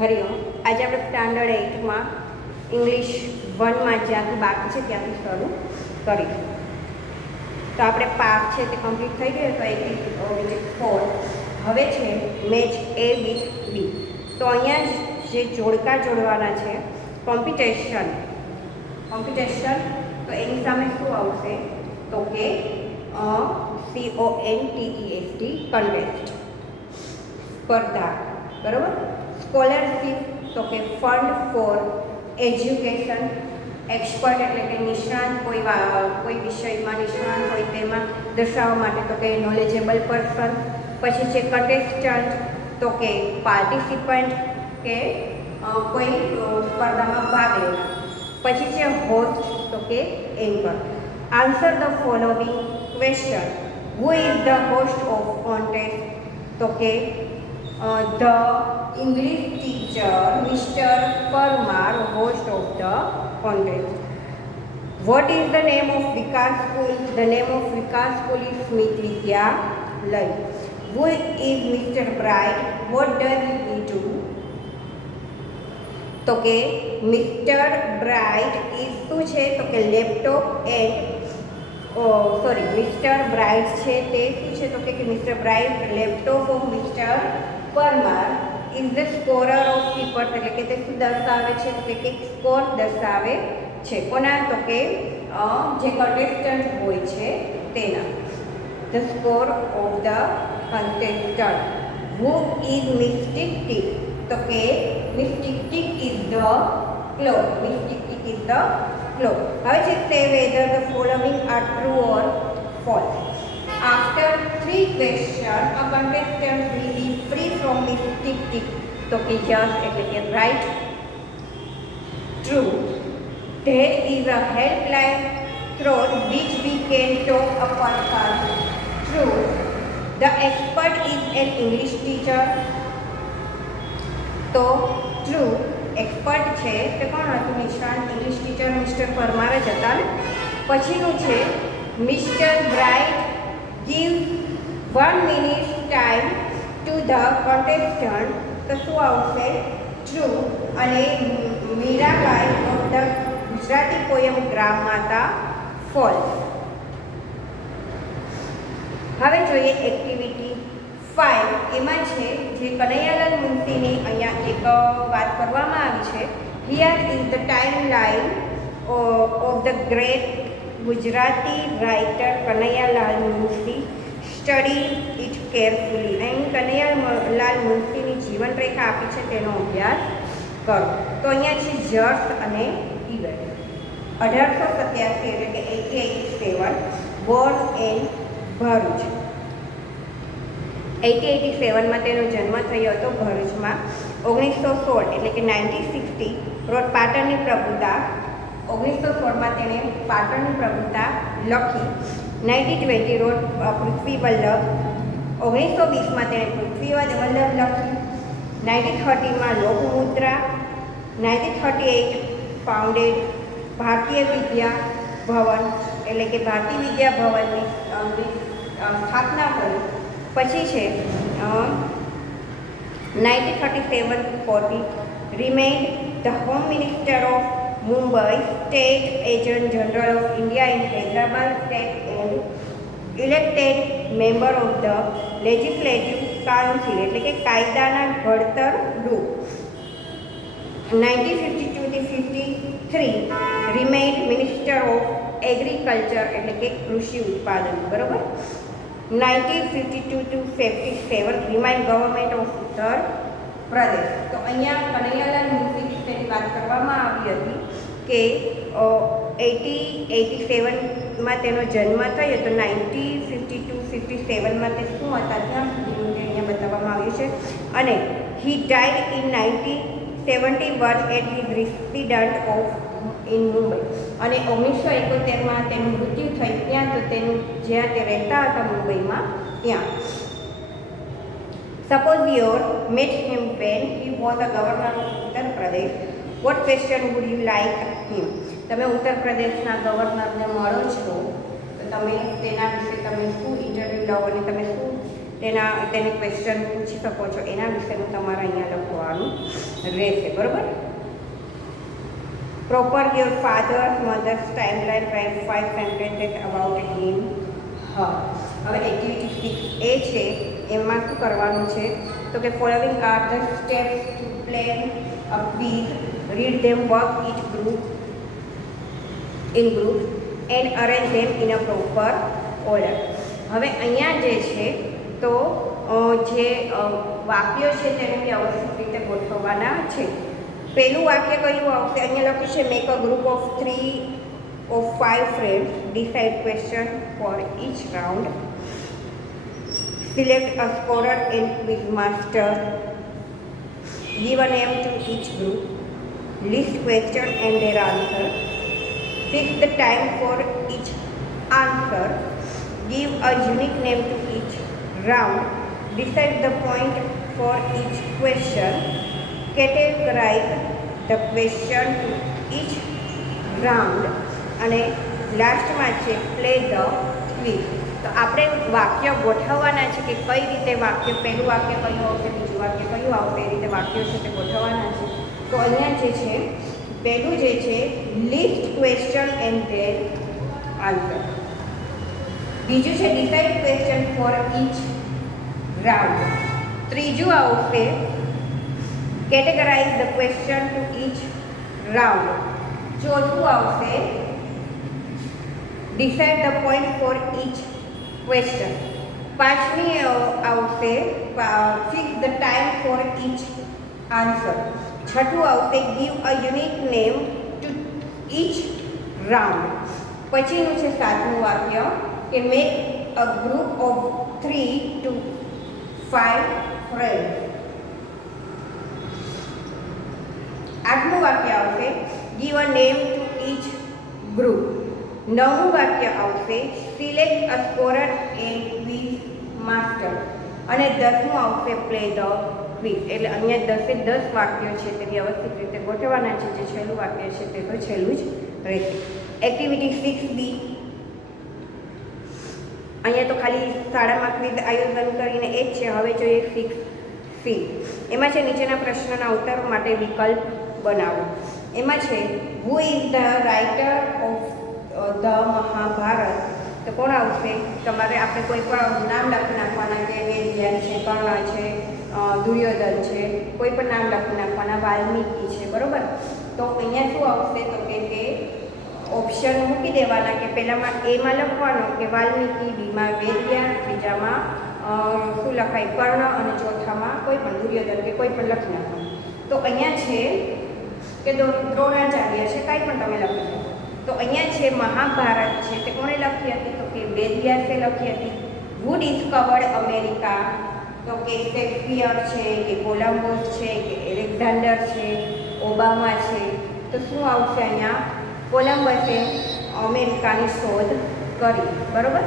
હરિઓમ. આજે આપણે standard 8માં English 1માં જ્યાંથી બાકી છે ત્યાંથી શરૂ કરીશું. તો આપણે પાર્ટ છે તે કમ્પ્લીટ થઈ ગયો. તો એક 4 હવે છે મેચ A with B. તો અહીંયા જે જોડકા જોડવાના છે કોમ્પિટિશન તો એની સામે શું આવશે તો કે CONTEST કન્ટેસ્ટ, સ્પર્ધા. બરાબર. સ્કોલરશીપ તો કે ફંડ ફોર એજ્યુકેશન. એક્સપર્ટ એટલે કે નિષ્ણાંત, કોઈ વિષયમાં નિષ્ણાંત હોય તેમાં દર્શાવવા માટે તો કે નોલેજેબલ પર્સન. પછી છે કન્ટેસ્ટન્ટ તો કે પાર્ટિસિપન્ટ કે કોઈ સ્પર્ધામાં ભાગ લેનાર. પછી છે હોસ્ટ તો કે anchor. Answer the following question. Who is the host of contest તો કે the English teacher Mr. Parmar, host of the contest. What is the name of Vikas School? The name of Vikas School is Smith Vidyalaya. Who is Mr. Bright? What does he do? તો કે Mr. Bright is શું છે તો કે laptop and Mr. Bright છે તે શું છે તો કે Mr. Bright laptop of Mr. Parmar is the scorer of papers. એટલે કે તે શું દર્શાવે છે તો કે સ્કોર દર્શાવે છે. કોના તો કે જે કન્ટેસ્ટન્ટ હોય છે તેના. The score of the contestant. Who is Miss Tick Tick? તો કે Miss Tick Tick is the clock. Miss Tick Tick is the clock. હવે છે say whether the following are true or false. After 3 questions, a contestant will be free from Miss Tick Tick. તો કે yes એટલે કે right. True. There is a helpline through which we can talk a person. True. The expert is an English teacher. તો true. Expert છે તે કોણ હતું? નિષ્ણાંત ઇંગ્લિશ ટીચર મિસ્ટર પરમાર જ હતા ને. પછીનું છે mister bright give 1 minute time to the contestant. તો શું આવશે? ટ્રુ. અને Mirabai of the Gujarati poem Gram Mata falls. હવે જોઈએ એક્ટિવિટી 5. એમાં છે જે કનૈયાલાલ મુનશીની અહીંયા એક વાત કરવામાં આવી છે. Here is the time line of the great Gujarati writer Kanaiyalal Munshi. Study it carefully. અહીં કનૈયાલાલ મુનશીની જીવનરેખા આપી છે તેનો અભ્યાસ કરો. તો અહીંયા છે જર્સ અને ઇવેન્ટ. 1887 એટલે કે 1887 બોર્ન ઇન ભરૂચ. 1887માં તેનો જન્મ થયો હતો ભરૂચમાં. 1916 એટલે કે 1960 રોડ પાટણની પ્રભુતા. 1916માં તેણે પાટણની પ્રભુતા લખી. 1920 રોડ પૃથ્વી વલ્લભ. 1920માં તેણે પૃથ્વી વલ્લભ લખી. 1930માં લોકમુદ્રા. 1938 ફાઉન્ડેડ ભારતીય વિદ્યા ભવન એટલે કે ભારતીય વિદ્યા ભવનની સ્થાપના કરી. પછી છે 1937-40 remained the Home Minister of Mumbai, State Agent General of India in Hyderabad State and elected member of the Legislative Council એટલે કે કાયદાના ઘડતર group. 1952-53 remained Minister of Agriculture એટલે કે કૃષિ ઉત્પાદન. બરાબર. 1952-57 remained Government of Uttar Pradesh. તો અહીંયા કનૈયાલાલ મુનશી વિશેની વાત કરવામાં આવી હતી કે 1887માં તેનો જન્મ થયો. તો 1952-57માં તે શું હતા ત્યાં સુધીનું તે અહીંયા બતાવવામાં આવ્યું છે. અને he died in 1971 at his resident of in Mumbai. અને 1971માં તેનું મૃત્યુ થયું ત્યાં. તો તેનું જ્યાં તે રહેતા હતા મુંબઈમાં ત્યાં. Suppose your met him when he was a governor of Uttar Pradesh. What question would you like him? તમે ઉત્તર પ્રદેશના ગવર્નરને મળો છો તો તમે તેના વિશે તમે શું ઇન્ટરવ્યૂ લો અને તમે શું તેને ક્વેશ્ચન પૂછી શકો છો, એના વિશેનું તમારે અહીંયા લખવાનું રહેશે. બરાબર. Proper your father's mother's timeline, write 5 sentences about him her. હવે એક્ટિવિટી 6 એ છે, એમાં શું કરવાનું છે તો કે following are the steps to plan a quiz, read them, work each group in group and arrange them in a proper order. હવે અહીંયા જે છે તો જે વાક્યો છે તેને વ્યવસ્થિત રીતે ગોઠવવાના છે. પહેલું વાક્ય કયું આવશે? અહીંયા લખ્યું છે make a group of 3 or 5 friends, decide question for each round, select a scorer and quiz master, give a name to each group, list question and their answer, fix the time for each answer, give a unique name to each round, decide the point for each question, categorize the question to each round અને લાસ્ટમાં છે play the quiz. તો આપણે વાક્ય ગોઠવવાના છે કે કઈ રીતે વાક્ય, પહેલું વાક્ય કયું આવશે, બીજું વાક્ય કયું આવશે, એ રીતે વાક્યો છે તે ગોઠવવાના છે. તો અહીંયા જે છે પહેલું જે છે list question and their answer. બીજું છે decide question for each round. ત્રીજું આવશે categorize the question to each round. ચોથું આવશે decide the point for each question. પાંચમી આવશે fix the time for each answer. છઠ્ઠું આવશે give a unique name to each round. પછીનું છે સાતમું વાક્ય કે make a group of 3 to 5 friend. આઠમું વાક્ય આવશે give a name to each group. નવમું વાક્ય આવશે select a scorer and quiz master. અને 10મું આવશે પ્લે ધ ક્વિઝ. એટલે અહીંયા 10 વાક્યો છે તે વ્યવસ્થિત રીતે ગોઠવવાના છે. જે છેલ્લું વાક્ય છે તે તો છેલ્લું જ રહેશે. એક્ટિવિટી 6B અહીંયા તો ખાલી શાળામાં ક્વિઝ આયોજન કરીને એ જ છે. હવે જોઈએ 6C. એમાં છે નીચેના પ્રશ્નના ઉત્તર માટે વિકલ્પ બનાવો. એમાં છે who is the writer of the Mahabharata. તો કોણ આવશે? તમારે આપણે કોઈ પણ નામ લખી નાખવાના કે વેદવ્યાસ છે, કર્ણ છે, દુર્યોધન છે, કોઈ પણ નામ લખી નાખવાના, વાલ્મીકી છે. બરાબર. તો અહીંયા શું આવશે તો કે તે ઓપ્શન મૂકી દેવાના કે પહેલામાં એમાં લખવાનું કે વાલ્મીકી, બીમાં વેદવ્યાસ, ત્રીજામાં શું લખાય કર્ણ અને ચોથામાં કોઈ પણ દુર્યોધન કે કોઈ પણ લખી નાખવાનું. તો અહીંયા છે કે દ્રોણાચાર્ય છે, કાંઈ પણ તમે લખી શકો. તો અહીંયા છે મહાભારત છે તે કોણે લખી હતી તો કે વેદવ્યાસે લખી હતી. હુ ડિસ્કવર્ડ અમેરિકા તો કે શેક્સપિયર છે કે કોલંબસ છે કે એલેક્ઝાન્ડર છે, ઓબામા છે. તો શું આવશે અહીંયા? કોલંબસે અમેરિકાની શોધ કરી. બરાબર.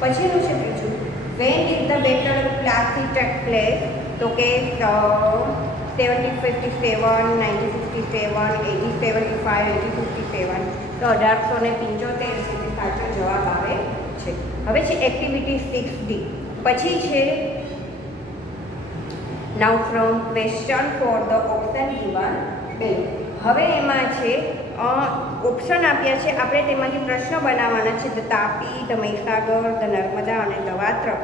પછીનું છે ત્રીજું when did the battle of Plassey take place તો કે 1757, 1967, 1875, 1857. તો 1875 છે તે સાચો જવાબ આવે છે. હવે છે એક્ટિવિટી 6D. પછી છે now from question for the option given below. હવે એમાં છે ઓપ્શન આપ્યા છે, આપણે તેમાંથી પ્રશ્ન બનાવવાના છે. The Tapi, the Mahisagar, the Narmada અને ધ વાત્રક.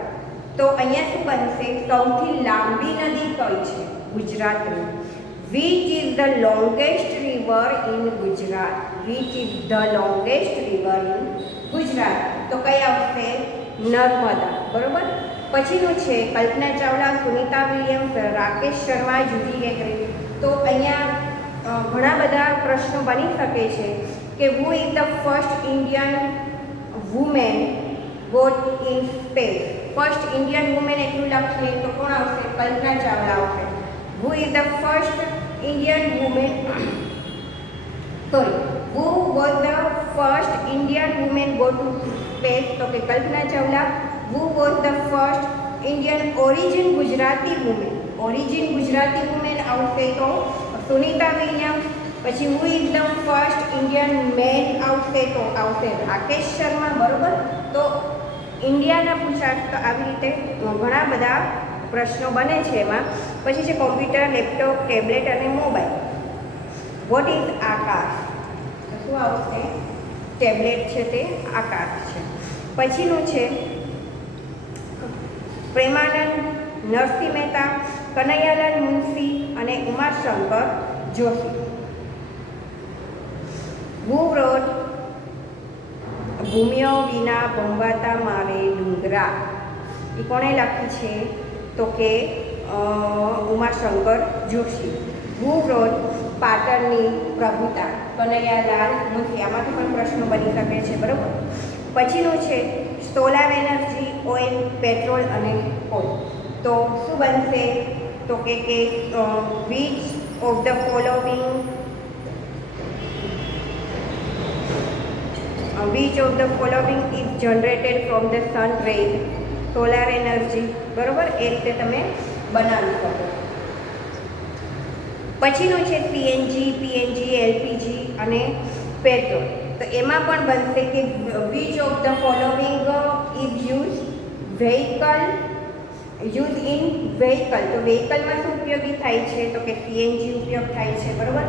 તો અહીંયા શું બનશે? સૌથી લાંબી નદી કઈ છે ગુજરાતની? Which is the longest river in Gujarat? Which is the longest river in Gujarat? તો કઈ આવશે? નર્મદા. બરોબર. પછીનું છે કલ્પના ચાવલા, સુનિતા વિલિયમ્સ, રાકેશ શર્મા, જુડી ગેગરી. તો અહીંયા ઘણા બધા પ્રશ્નો બની શકે છે કે who is the first Indian women got in space? First Indian women એટલું લખીએ તો કોણ આવશે? કલ્પના ચાવલા આવશે. Who is the first Indian women who was the first Indian women go to space? તો કે Kalpana Chawla. Who was the first Indian origin Gujarati women? Origin Gujarati women આવશે તો સુનિતા વિલિયમ્સ. પછી who is the first Indian man આવશે તો આવશે રાકેશ શર્મા. બરોબર. તો ઇન્ડિયાના પૂછાય તો આવી રીતે ઘણા બધા પ્રશ્નો બને છે એમાં. પછી છે કોમ્પ્યુટર, લેપટોપ, ટેબ્લેટ અને મોબાઈલ. વોટ ઇઝ આકાશ? તો શું આવશે? ટેબ્લેટ છે તે આકાશ છે. પછીનું છે પ્રેમાનંદ, નરસિંહ મહેતા, કનૈયાલાલ મુનશી અને ઉમાશંકર જોશી. હુ રોટ ભૂમિઓ વિના ભંગાતા મારે ડુંગરા? એ કોણે લખી છે? તો કે ઉમાશંકર જોશી. હુ રોટ પાટણની પ્રભુતા? કનૈયાલાલ મુનશી. આમાંથી પણ પ્રશ્નો બની શકે છે, બરાબર. પછીનું છે સોલાર એનર્જી, ઓઇલ, પેટ્રોલ અને કોલ. તો શું બનશે? તો કે which of the following is generated from the sun rays? Solar energy, બરાબર. એ રીતે તમે બનાવી શકો. પછીનું છે સીએનજી, પીએનજી, એલપીજી અને પેટ્રોલ. તો એમાં પણ બનશે કે which of the following is use in vehicle. તો વ્હીકલમાં શું ઉપયોગી થાય છે? તો કે સીએનજી ઉપયોગ થાય છે, બરાબર.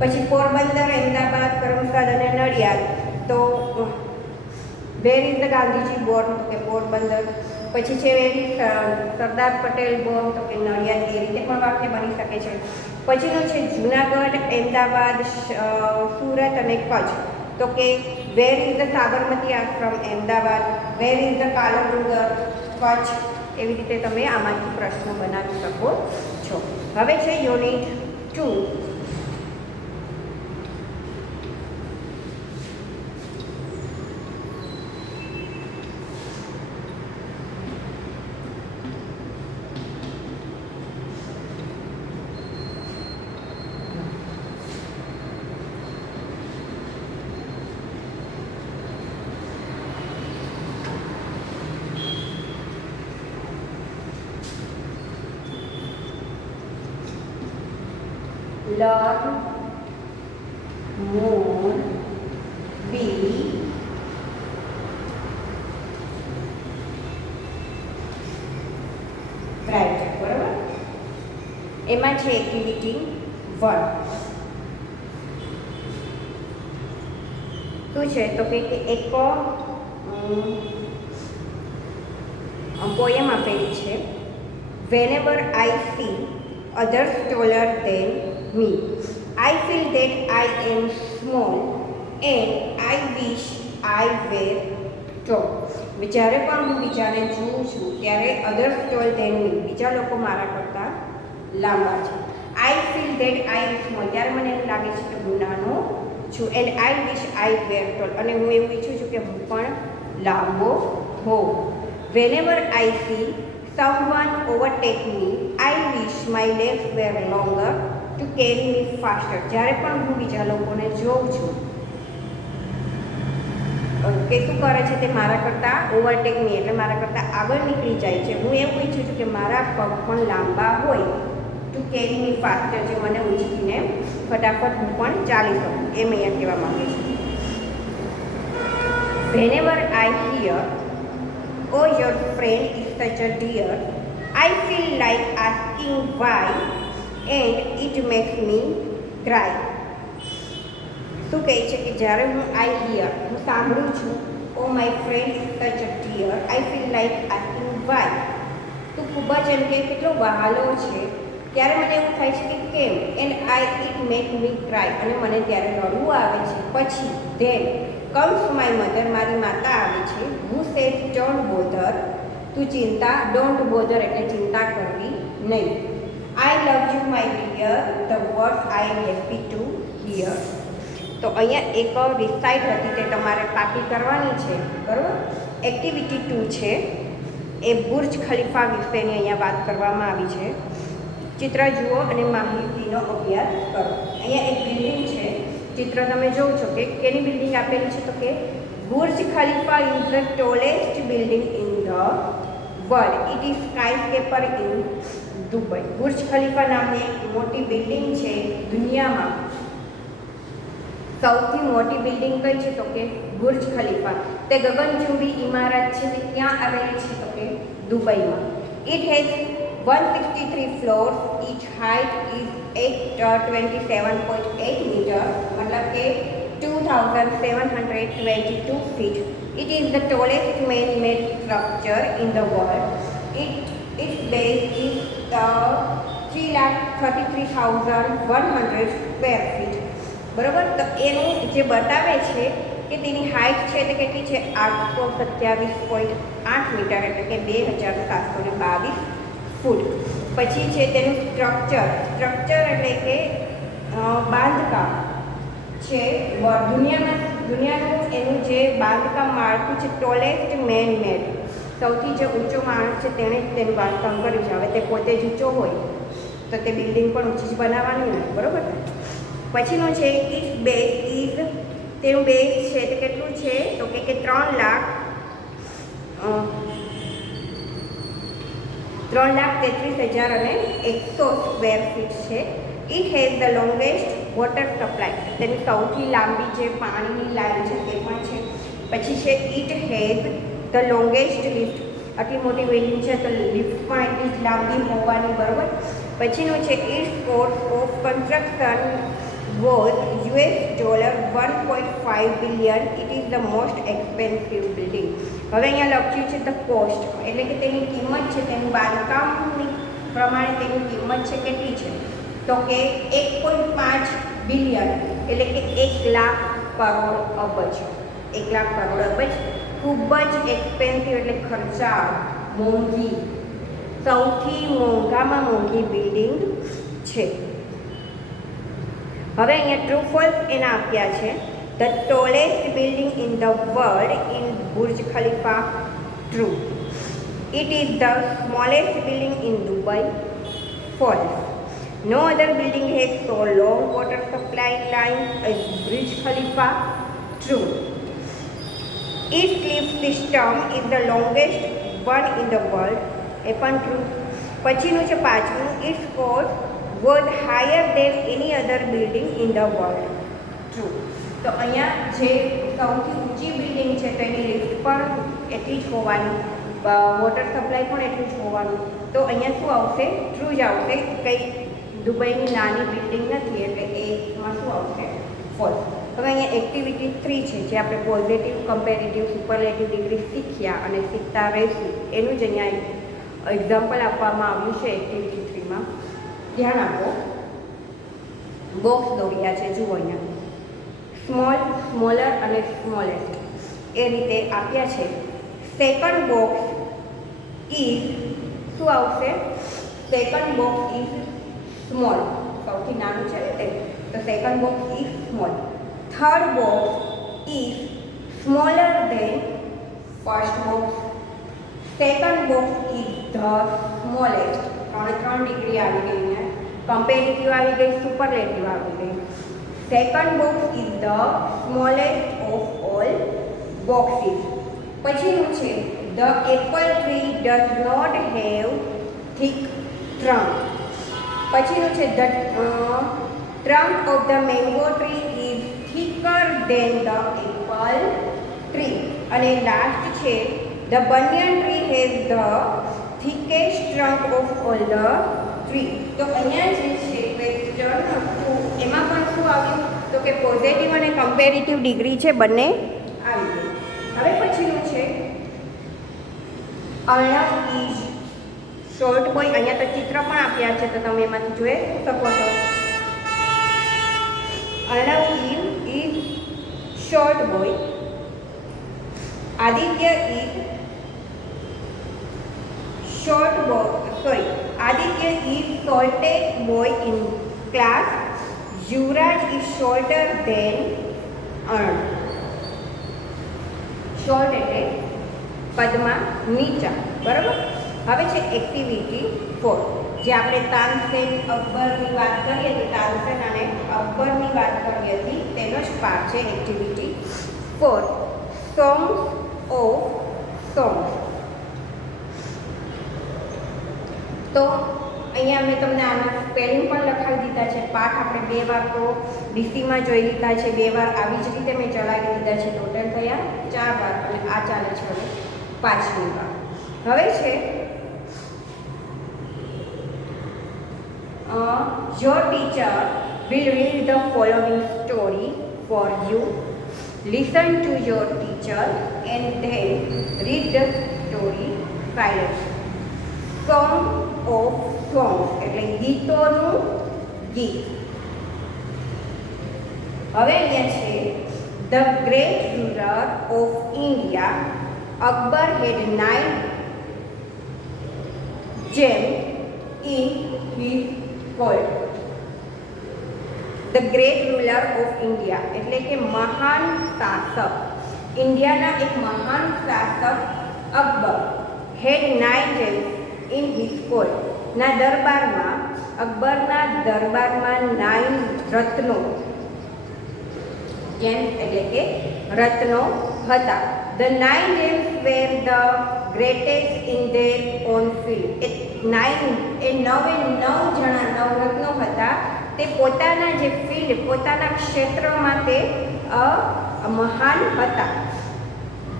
પછી પોરબંદર, અમદાવાદ, કરમસદ અને નડિયાદ. તો વેર ઇઝ ધ ગાંધીજી બોર્ન? તો કે પોરબંદર. પછી છે where is Sardar Patel Born? તો કે નડિયાદ. એ રીતે પણ વાક્ય બની શકે છે. પછીનું છે જુનાગઢ, અમદાવાદ, સુરત અને કચ્છ. તો કે where is the Sabarmati ashram? Ahmedabad. Where is the Kalo Dungar? Kutch. એવી રીતે તમે આમાંથી પ્રશ્નો બનાવી શકો છો. હવે છે unit 2. Learn more, be brighter. બરાબર. એમાં છે એક્ટિવિટી 1. શું છે? તો કે એક પોયમ આપેલી છે. Whenever I see others taller than me, I feel that I am small and I wish I were tall. જ્યારે પણ હું બીજાને જોઉં છું ત્યારે others taller than me, બીજા લોકો મારા કરતાં લાંબા છે. I feel that I am small, ત્યારે મને એમ લાગે છે કે હું નાનો છું. and I wish I were tall, અને હું એવું ઈચ્છું છું કે હું પણ લાંબો હોઉં. Whenever I see someone overtake me, I wish my legs were longer to carry me faster. જ્યારે પણ હું બીજા લોકોને જોઉં છું કે શું કરે છે તે મારા કરતાં ઓવરટેક મી એટલે મારા કરતાં આગળ નીકળી જાય છે, હું એવું ઈચ્છું છું કે મારા પગ પણ લાંબા હોય. ટુ કેરી મી ફાસ્ટર, જે મને ઉંચકીને ફટાફટ હું પણ ચાલી શકું, એમ અહીંયા કહેવા માંગે છે. Whenever I hear, oh your friend is such a dear, I feel like asking why and it makes me cry. શું કહે છે કે જ્યારે હું આઈ હિયર, હું સાંભળું છું, oh my friend is such a dear, I feel like asking why, તું ખૂબ જ એમ કે કેટલો વહાલો છે, ત્યારે મને એવું થાય છે કે કેમ. And it make me cry, અને મને ત્યારે રડવું આવે છે. પછી ધેન કમ્સ માય મધર, મારી માતા આવે છે. હું સેઝ ડોન્ટ બોધર, તું ડોન્ટ બોધર એટલે ચિંતા કરવી નહીં. I love you my dear, the words I am happy to hear. તો અહીંયા એક રિસાઇટ હતી તે તમારે પાકી કરવાની છે, બરાબર. એક્ટિવિટી 2 છે, એ બુર્જ ખલીફા વિશેની અહીંયા વાત કરવામાં આવી છે. ચિત્ર જુઓ અને માહિતીનો અભ્યાસ કરો. અહીંયા એક બિલ્ડિંગ છે, ચિત્ર તમે જોવો છો કે કેની બિલ્ડિંગ આપેલી છે, તો કે Burj Khalifa is the tallest building in the world, it is skyscraper in Dubai. Burj Khalifa નામની એક મોટી બિલ્ડિંગ છે દુનિયામાં. સૌથી મોટી બિલ્ડિંગ કઈ છે, તો કે બુર્જ ખલીફા. તે ગગનચુંબી ઇમારત છે તે ક્યાં આવેલી છે? તો કે દુબઈમાં. It has 163 floors. Each height is 27.8 meters, मतलब કે 2722 feet. It is the tallest man-made structure in the world. Its base is 3,33,100 square feet. બરાબર. તો એનું જે બતાવે છે કે તેની હાઇટ છે તે કેટલી છે? 827.8 મીટર, એટલે કે 2722 ફૂટ. પછી છે તેનું સ્ટ્રક્ચર એટલે કે બાંધકામ છે. દુનિયાનું એનું જે બાંધકામ માળખું છે, ટોલેસ્ટ મેન મેડ, સૌથી જે ઊંચો માણસ છે તેણે જ તેનું બાંધકામ કર્યું છે. હવે તે પોતે જ ઊંચો હોય તો તે બિલ્ડિંગ પણ ઊંચી જ બનાવવાની ને, બરાબર. પછીનું છે ઇટ્સ બેઝ ઇઝ, તેનું બેઝ છે તે કેટલું છે? તો કે 3,33,100 સ્ક્વેર ફીટ છે. It has the longest water supply, તેની સૌથી લાંબી જે પાણીની લાઈન છે તે પણ છે. પછી છે it has the longest lift, આટલી મોટી બિલ્ડિંગ છે તો લિફ્ટ પણ એટલી જ લાંબી હોવાની, બરાબર. પછીનું છે it's cost of construction was $1.5 billion. It is the most expensive building. હવે અહીંયા લખ્યું છે ધ કોસ્ટ, એટલે કે તેની કિંમત છે, તેનું બાંધકામની પ્રમાણે તેની કિંમત છે કેટલી છે? તો કે 1.5 બિલિયન, એટલે કે 1,00,000 કરોડ અબજ. 1,00,000 કરોડ અબજ. ખૂબ જ એક્સપેન્સિવ એટલે ખર્ચાળ, મોંઘી, સૌથી મોંઘામાં મોંઘી બિલ્ડિંગ છે. હવે અહીંયા ટ્રુ ફોલ્સ એના આપ્યા છે. The tallest building in the world in Burj Khalifa, true. It is the smallest building in Dubai, false. No other building has so long water supply lines as Burj Khalifa, true. Its lift system is the longest one in the world, એ પણ true. પછીનું છે પાંચમું, its cost was higher than any other building in the world, true. તો અહીંયા જે સૌથી ઊંચી building છે તો એની લિફ્ટ પણ એટલી જ હોવાની, વોટર સપ્લાય પણ એટલું જ હોવાનું. તો અહીંયા શું આવશે? ટ્રુ જ આવશે. કંઈ દુબઈની નાની બિલ્ડિંગ નથી, એટલે એમાં શું આવશે? ફોલ્સ. હવે અહીંયા એક્ટિવિટી 3 છે, જે આપણે પોઝિટિવ, કમ્પેરેટિવ, સુપરલેટિવ ડિગ્રી શીખ્યા અને શીખતા રહીશું એનું જ અહીંયા એક્ઝામ્પલ આપવામાં આવ્યું છે એક્ટિવિટી 3માં. ધ્યાન આપો. બોક્સ દોર્યા છે, જુઓ અહીંયા. સ્મોલ, સ્મોલર અને સ્મોલેસ્ટ એ રીતે આપ્યા છે. સેકન્ડ બોક્સ ઇઝ, શું આવશે? સેકન્ડ બોક્સ ઇઝ સ્મોલ, સૌથી નાનું છે ને તે, તો second box is small. Third box is smaller than first box. Second box is the smallest. 3 degree આવી ગઈ અહીંયા. કમ્પેરેટિવ આવી ગઈ, સુપરલેટિવ આવી ગઈ. Second box is the smallest of all boxes. પછીનું છે the apple tree does not have thick trunk. પછીનું છે the trunk of the mango tree is thicker than the apple tree. અને લાસ્ટ છે the banyan tree has the thickest trunk of all the tree. તો અહીંયા જે છે question એમાં પણ શું આવ્યું? તો કે પોઝિટિવ અને કમ્પેરેટિવ ડિગ્રી છે, બંને આવી ગઈ. હવે પછીનું છે અર્ણવ ઇઝ શોર્ટ બોય. અહીંયા તો ચિત્ર પણ આપ્યા છે તો તમે એમાંથી જોઈ શકો છો. Arnav is short boy. Aditya is short boy, Aditya is shortest boy in class. Yuvraj is shorter than Arun. Short એટલે પદમાં નીચા, બરાબર. હવે છે એક્ટિવિટી 4, જે આપણે તાનસેન અકબરની વાત કરી હતી, તાનસેન અને અકબરની વાત કરી હતી તેનો જ પાર્ટ છે એક્ટિવિટી 4. Songs of songs. તો અહીંયા મેં તમને આના સ્પેલિંગ પણ લખાવી દીધા છે. પાઠ આપણે 2 વાર તો ડીસીમાં જોઈ લીધા છે, 2 વાર આવી જ રીતે મેં ચલાવી દીધા છે. ટોટલ થયા 4 વાર અને આ ચાલે છે હવે 5મી વાર. હવે છે your teacher will read the following story for you. Listen to your teacher and then read the story silently. Song of songs એટલે ગીતોનું ગીત. હવે અહીંયા છે the great ruler of India Akbar had 9 gems in his court. The great ruler of India એટલે કે મહાન શાસક, ઇન્ડિયાના એક મહાન શાસક અકબર હેડ 9 જેમ્સ ઇન હિઝ કોર્ટ. ના દરબારમાં, અકબરના દરબારમાં 9 રત્નો, જેમ્સ એટલે કે રત્નો હતા. The 9 gems were the greatest in their own field. એ 9 જણા 9 રત્નો હતા. તે પોતાના જે ફિલ્ડ, પોતાના ક્ષેત્રમાં તે મહાન હતા.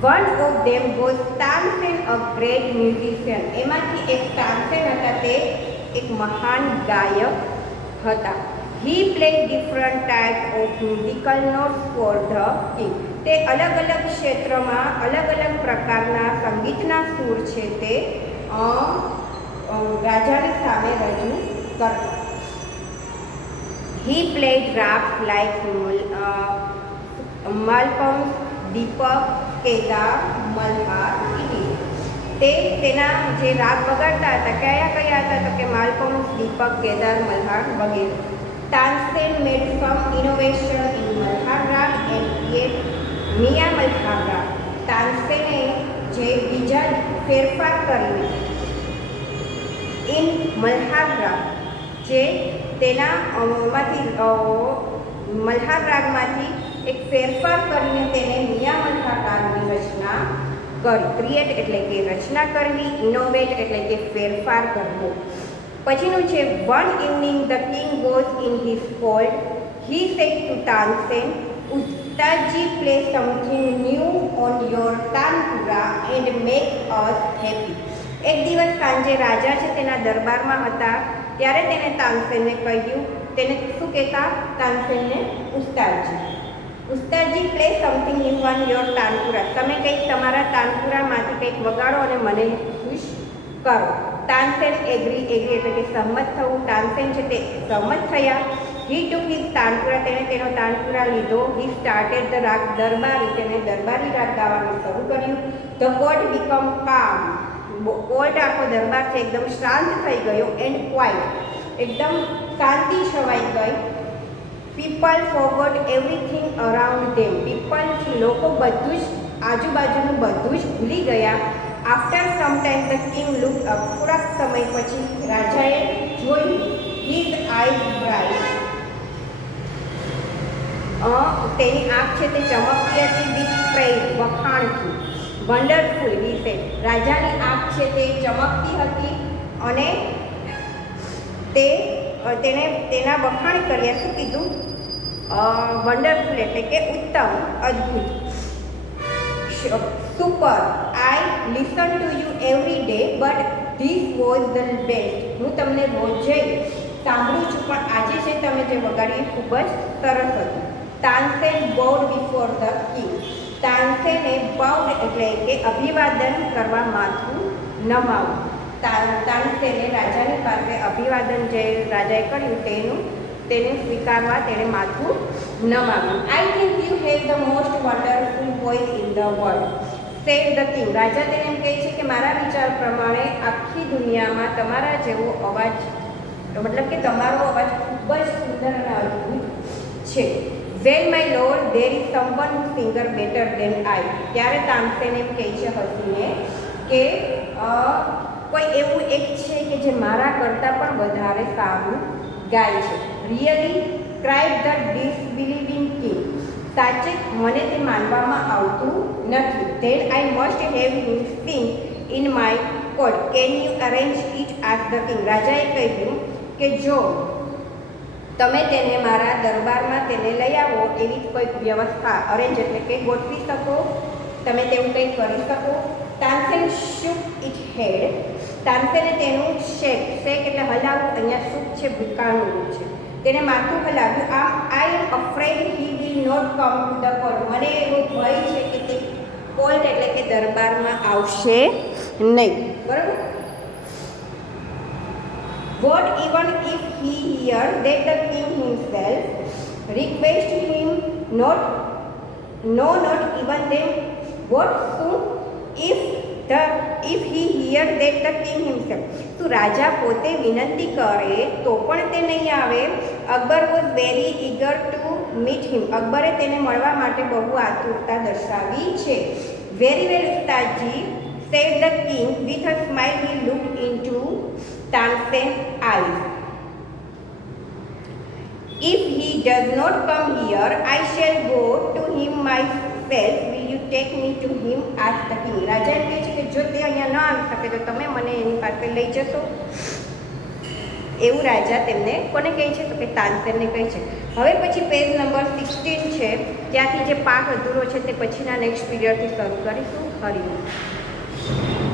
One of them was Tansen, a great musician. એમાંથી એક તાનસેન હતા, તે એક મહાન ગાયક હતા. He played different types of musical notes for the king. તે અલગ અલગ ક્ષેત્રમાં અલગ અલગ પ્રકારના સંગીતના સૂર છે તે રાજાની સામે રજૂ કરતા. He played rags like Malpams, Deepak, Kedar, Malhar, તે તેના જે રાગ વગાડતા હતા કયા કયા હતા તો કે માલપમ્સ, દીપક, કેદાર, મલ્હાર વગેરે. તાનસેન મેડ સમ ઇનોવેશન ઇન મલ્હાર રાગ એન્ડ ક્રિએટ મિયા મલ્હાર રાગ. તાનસેને જે બીજા ફેરફાર કરીને ઇન મલ્હાર રાગ, જે તેના માંથી મલ્હાર રાગમાંથી એક ફેરફાર કરીને તેને મિયા મલ્હાર રાગની રચના કરી. ક્રિએટ એટલે કે રચના કરવી, ઇનોવેટ એટલે કે ફેરફાર કરવો. પછીનું છે one evening the king was in his court. He said to Tansen, Ustadji play something new on your tanpura and make us happy. એક દિવસ સાંજે રાજા છે તેના દરબારમાં હતા, ત્યારે તેને તાનસેનને કહ્યું, તેને શું કહેતા તાનસેનને? Ustadji play something new on your tanpura. તમે કંઈક તમારા તાનપુરામાંથી કંઈક વગાડો અને મને ખુશ કરો. તાનસેન એગ્રી એટલે કે સહમત થવું. તાનસેન છે તે સહમત થયા. હી ટુક હિઝ તાનપુરા, તેણે તેનો તાનપુરા લીધો. હી સ્ટાર્ટેડ ધ રાગ દરબારી, તેને દરબારી રાગ ગાવાનું શરૂ કર્યું. ધ કોર્ટ બીકમ કામ, કોર્ટ આખો દરબાર છે એકદમ શાંત થઈ ગયો. એન્ડ ક્વાઇટ, એકદમ શાંતિ છવાઈ ગઈ. પીપલ ફોરગોટ એવરીથિંગ અરાઉન્ડ ધેમ. પીપલ, લોકો બધું જ, આજુબાજુનું બધું જ ભૂલી ગયા. After some time the king look up, થોડાક સમય પછી રાજાએ જોયું. હિઝ આઈઝ બ્રાઇટ, તેની આંખ છે તે ચમકતી હતી. વિથ પ્રેઇઝ, વખાણથી. વન્ડરફુલ, હી સેડ, રાજાની આંખ છે તે ચમકતી હતી અને તેને તેના વખાણ કર્યા. શું કીધું? વન્ડરફુલ એટલે કે ઉત્તમ, અદ્ભુત. Super, I listen to you every day but this was the best. હું તમને રોજ જઈ સાંભળું છું, પણ આજે છે તમે જે વગાડ્યું ખૂબ જ સરસ હતું. Tansen bowed before the king. તાનસેને બાઉડ એટલે કે અભિવાદન કરવા માથું નમાવું. તાનસેને રાજાની પાસે અભિવાદન જે રાજાએ કર્યું તેને સ્વીકારવા તેણે માથું નમાવ્યું. I think you have the most wonderful voice in the world, said the king. રાજા તેને એમ કહે છે કે મારા વિચાર પ્રમાણે આખી દુનિયામાં તમારા જેવો અવાજ, મતલબ કે તમારો અવાજ ખૂબ જ સુંદર અને અદ્ભુત છે. Well my lord there is someone who singer better than I. ત્યારે તાનસેન એમ કહે છે હસીને કે કોઈ એવું એક છે કે જે મારા કરતાં પણ વધારે સારું ગાય છે. Really cried the disbelieving king. સાચે મને તે માનવામાં આવતું નથી. Then I must have him sing in my court can you arrange it આઝ ધ કિંગ. રાજાએ કહ્યું કે જો તમે તેને મારા દરબારમાં તેને લઈ આવો એવી કોઈક વ્યવસ્થા અરેન્જ એટલે કે ગોઠવી શકો, તમે તેવું કંઈક કરી શકો. Tansen shook its head. તાનસેને તેનું શેક એટલે હલાવવું, અહીંયા શુક છે ભૂતકાળનું રૂપ છે, તેને માથું હલાવ્યું. I am afraid he will not come to the court. મને એવો ભય છે કે તે કોર્ટ એટલે કે દરબારમાં આવશે નહીં. બરાબર. What even if he hears that the king himself request him not even then? What soon if he hears that the king himself? તો રાજા પોતે વિનંતી કરે તો પણ તે નહીં આવે. Akbar was very eager to meet him. અકબરે તેને મળવા માટે બહુ આતુરતા દર્શાવી છે. Very well, ઉસ્તાદજી, said the king. With a smile he looked into Tansen's eyes. If he does not come here, I shall go to him myself. Will you take me to him? asked the king. રાજા કહે છે કે જો તે અહીંયા ન આવી શકે તો તમે મને એની પાસે લઈ જશો. એવું રાજા તેમને કોને કહે છે? તો કે તાનસેનને કહે છે. હવે પછી પેજ નંબર 16 છે, ત્યાંથી જે પાઠ અધૂરો છે તે પછીના નેક્સ્ટ પીરિયડથી શરૂ કરીશું. હરિઓમ.